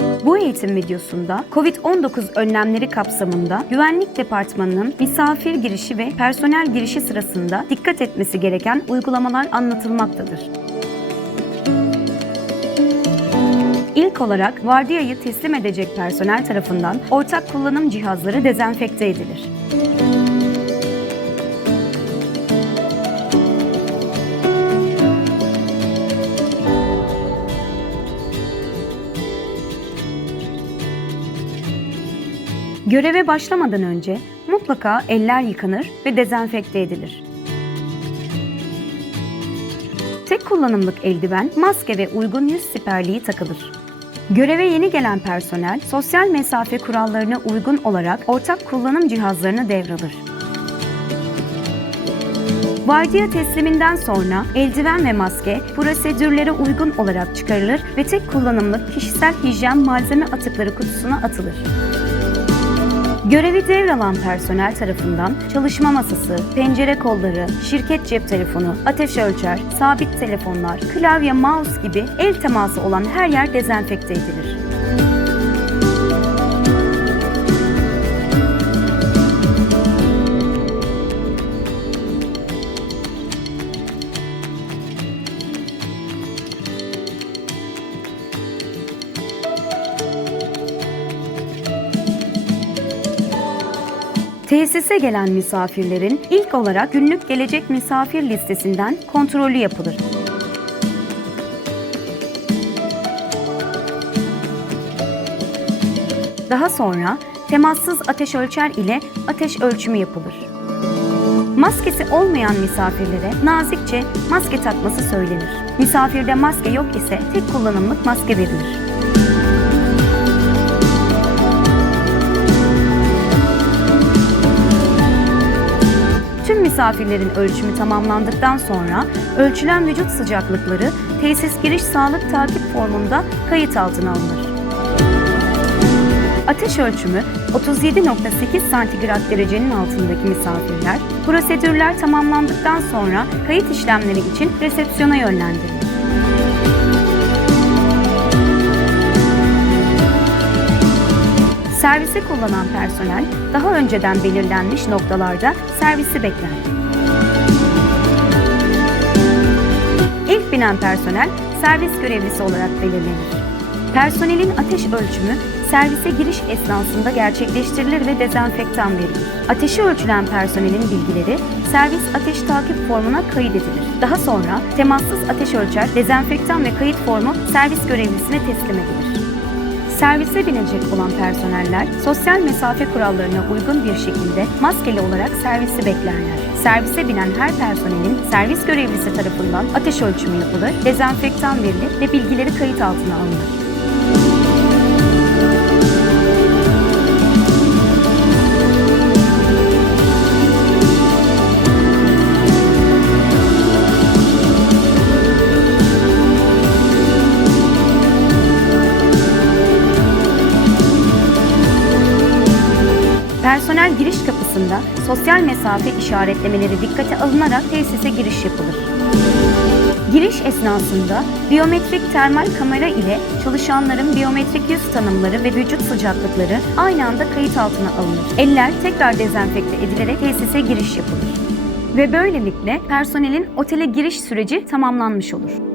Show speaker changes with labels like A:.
A: Bu eğitim videosunda COVID-19 önlemleri kapsamında Güvenlik Departmanı'nın misafir girişi ve personel girişi sırasında dikkat etmesi gereken uygulamalar anlatılmaktadır. İlk olarak vardiyayı teslim edecek personel tarafından ortak kullanım cihazları dezenfekte edilir. Göreve başlamadan önce mutlaka eller yıkanır ve dezenfekte edilir. Tek kullanımlık eldiven, maske ve uygun yüz siperliği takılır. Göreve yeni gelen personel, sosyal mesafe kurallarına uygun olarak ortak kullanım cihazlarını devralır. Vardiya tesliminden sonra eldiven ve maske prosedürlere uygun olarak çıkarılır ve tek kullanımlık kişisel hijyen malzeme atıkları kutusuna atılır. Görevi devralan personel tarafından çalışma masası, pencere kolları, şirket cep telefonu, ateş ölçer, sabit telefonlar, klavye, mouse gibi el teması olan her yer dezenfekte edilir. Tesise gelen misafirlerin ilk olarak günlük gelecek misafir listesinden kontrolü yapılır. Daha sonra temassız ateş ölçer ile ateş ölçümü yapılır. Maskesi olmayan misafirlere nazikçe maske takması söylenir. Misafirde maske yok ise tek kullanımlık maske verilir. Misafirlerin ölçümü tamamlandıktan sonra ölçülen vücut sıcaklıkları tesis giriş sağlık takip formunda kayıt altına alınır. Ateş ölçümü 37.8 santigrat derecenin altındaki misafirler, prosedürler tamamlandıktan sonra kayıt işlemleri için resepsiyona yönlendirilir. Servisi kullanan personel daha önceden belirlenmiş noktalarda servisi bekler. İlk binen personel servis görevlisi olarak belirlenir. Personelin ateş ölçümü servise giriş esnasında gerçekleştirilir ve dezenfektan verilir. Ateşi ölçülen personelin bilgileri servis ateş takip formuna kaydedilir. Daha sonra temassız ateş ölçer, dezenfektan ve kayıt formu servis görevlisine teslim edilir. Servise binecek olan personeller sosyal mesafe kurallarına uygun bir şekilde maskeli olarak servisi beklerler. Servise binen her personelin servis görevlisi tarafından ateş ölçümü yapılır, dezenfektan verilir ve bilgileri kayıt altına alınır. Personel giriş kapısında sosyal mesafe işaretlemeleri dikkate alınarak tesise giriş yapılır. Giriş esnasında biyometrik termal kamera ile çalışanların biyometrik yüz tanımları ve vücut sıcaklıkları aynı anda kayıt altına alınır. Eller tekrar dezenfekte edilerek tesise giriş yapılır. Ve böylelikle personelin otele giriş süreci tamamlanmış olur.